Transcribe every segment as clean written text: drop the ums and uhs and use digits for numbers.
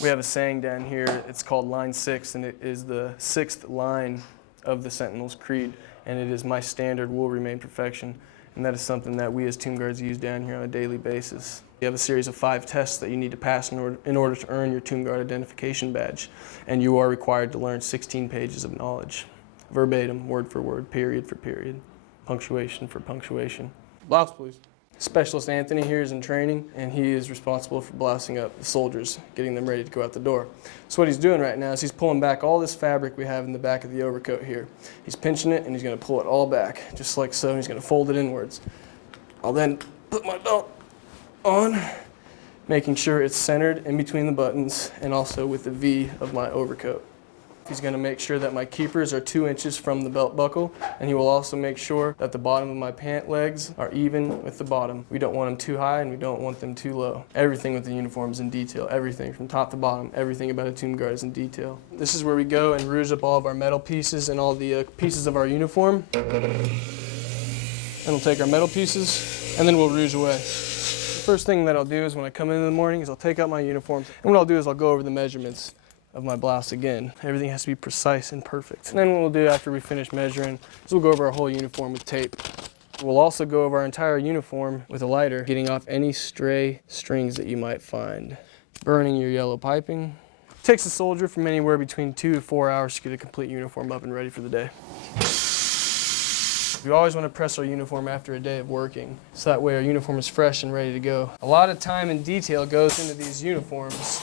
We have a saying down here, it's called line 6, and it is the 6th line of the Sentinel's creed, and it is my standard will remain perfection, and that is something that we as Tomb Guards use down here on a daily basis. You have a series of 5 tests that you need to pass in order to earn your Tomb Guard identification badge, and you are required to learn 16 pages of knowledge, verbatim, word for word, period for period, punctuation for punctuation. Blouse, please. Specialist Anthony here is in training, and he is responsible for blousing up the soldiers, getting them ready to go out the door. So what he's doing right now is he's pulling back all this fabric we have in the back of the overcoat here. He's pinching it, and he's going to pull it all back, just like so, and he's going to fold it inwards. I'll then put my belt on, making sure it's centered in between the buttons and also with the V of my overcoat. He's going to make sure that my keepers are 2 inches from the belt buckle, and he will also make sure that the bottom of my pant legs are even with the bottom. We don't want them too high and we don't want them too low. Everything with the uniform is in detail, everything from top to bottom, everything about a Tomb Guard is in detail. This is where we go and rouge up all of our metal pieces and all the pieces of our uniform. And we'll take our metal pieces and then we'll rouge away. The first thing that I'll do is when I come in the morning is I'll take out my uniform, and what I'll do is I'll go over the measurements of my blouse again. Everything has to be precise and perfect. And then what we'll do after we finish measuring is we'll go over our whole uniform with tape. We'll also go over our entire uniform with a lighter, getting off any stray strings that you might find. Burning your yellow piping. It takes a soldier from anywhere between 2 to 4 hours to get a complete uniform up and ready for the day. We always want to press our uniform after a day of working, so that way our uniform is fresh and ready to go. A lot of time and detail goes into these uniforms.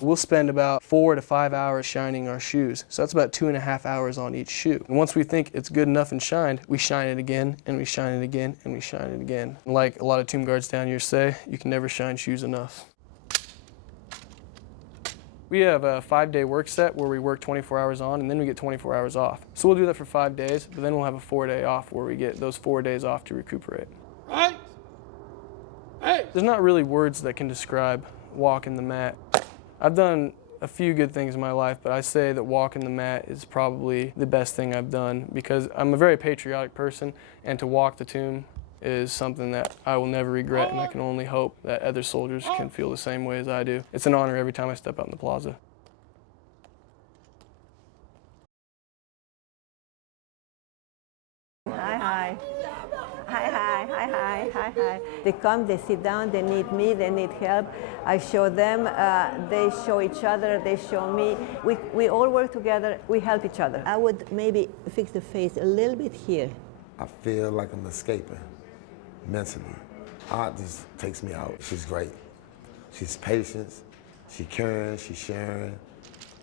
We'll spend about 4 to 5 hours shining our shoes. So that's about 2.5 hours on each shoe. And once we think it's good enough and shined, we shine it again, and we shine it again, and we shine it again. Like a lot of Tomb Guards down here say, you can never shine shoes enough. We have a 5-day work set where we work 24 hours on, and then we get 24 hours off. So we'll do that for 5 days, but then we'll have a 4-day off where we get those 4 days off to recuperate. Right. Hey. There's not really words that can describe walking the mat. I've done a few good things in my life, but I say that walking the mat is probably the best thing I've done because I'm a very patriotic person, and to walk the tomb is something that I will never regret, and I can only hope that other soldiers can feel the same way as I do. It's an honor every time I step out in the plaza. Hi. Hi. They come, they sit down, they need me, they need help. I show them, they show each other, they show me. We all work together, we help each other. I would maybe fix the face a little bit here. I feel like I'm escaping mentally. Art just takes me out. She's great. She's patient, she's caring, she's sharing,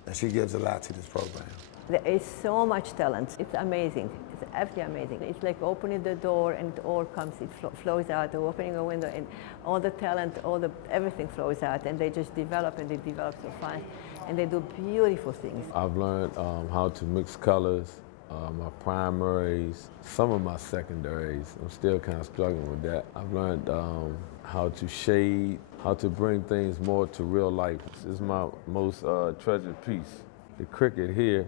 and she gives a lot to this program. There is so much talent. It's amazing. It's absolutely amazing. It's like opening the door and it all comes, it flows out, or opening a window and all the talent, everything flows out, and they just develop, and they develop so fast, and they do beautiful things. I've learned how to mix colors, my primaries, some of my secondaries. I'm still kind of struggling with that. I've learned how to shade, how to bring things more to real life. This is my most treasured piece. The cricket here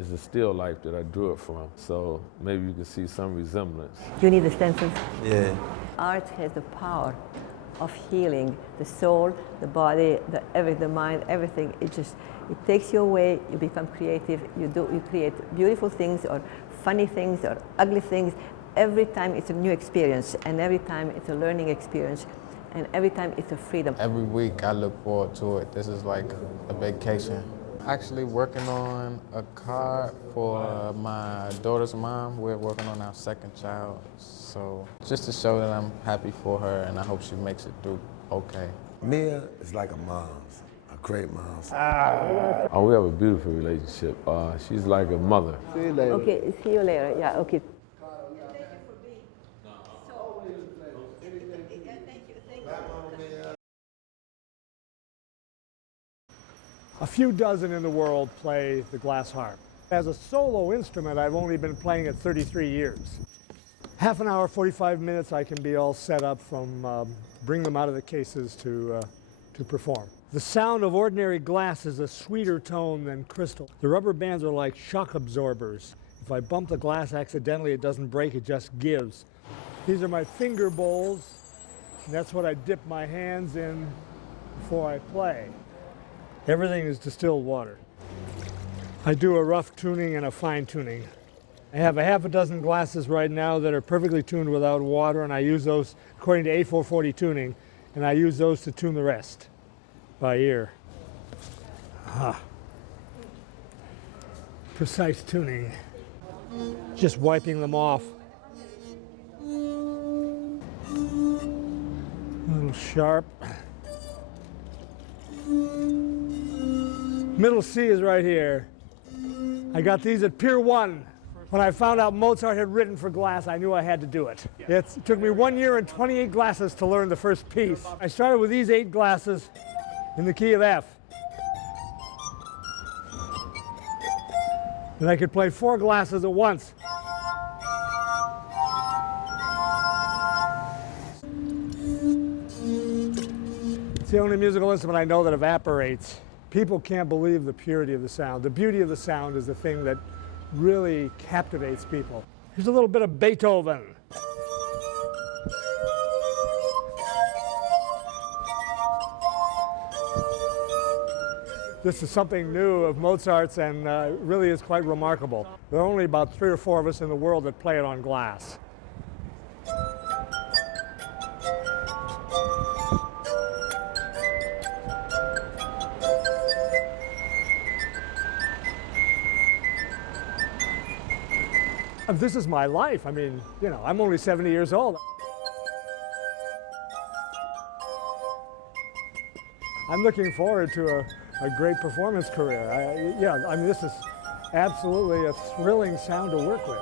is a still life that I drew it from, so maybe you can see some resemblance. You need the stencils? Yeah. Art has the power of healing the soul, the body, the mind, everything. It takes you away, you become creative, you create beautiful things or funny things or ugly things. Every time it's a new experience, and every time it's a learning experience, and every time it's a freedom. Every week I look forward to it. This is like a vacation. Actually working on a card for my daughter's mom. We're working on our 2nd child. So just to show that I'm happy for her, and I hope she makes it through okay. Mia is like a mom, a great mom. Oh, we have a beautiful relationship. She's like a mother. See you later. Okay, see you later. Yeah, okay. A few dozen in the world play the glass harp. As a solo instrument, I've only been playing it 33 years. Half an hour, 45 minutes, I can be all set up from bring them out of the cases to perform. The sound of ordinary glass is a sweeter tone than crystal. The rubber bands are like shock absorbers. If I bump the glass accidentally, it doesn't break, it just gives. These are my finger bowls, and that's what I dip my hands in before I play. Everything is distilled water. I do a rough tuning and a fine tuning. I have a half a dozen glasses right now that are perfectly tuned without water, and I use those according to A440 tuning, and I use those to tune the rest by ear. Precise tuning. Just wiping them off. A little sharp. Middle C is right here. I got these at Pier 1. When I found out Mozart had written for glass, I knew I had to do it. It took me 1 year and 28 glasses to learn the first piece. I started with these 8 glasses in the key of F. And I could play 4 glasses at once. It's the only musical instrument I know that evaporates. People can't believe the purity of the sound. The beauty of the sound is the thing that really captivates people. Here's a little bit of Beethoven. This is something new of Mozart's, and really is quite remarkable. There are only about 3 or 4 of us in the world that play it on glass. This is my life. I mean, you know, I'm only 70 years old. I'm looking forward to a great performance career. I mean, this is absolutely a thrilling sound to work with.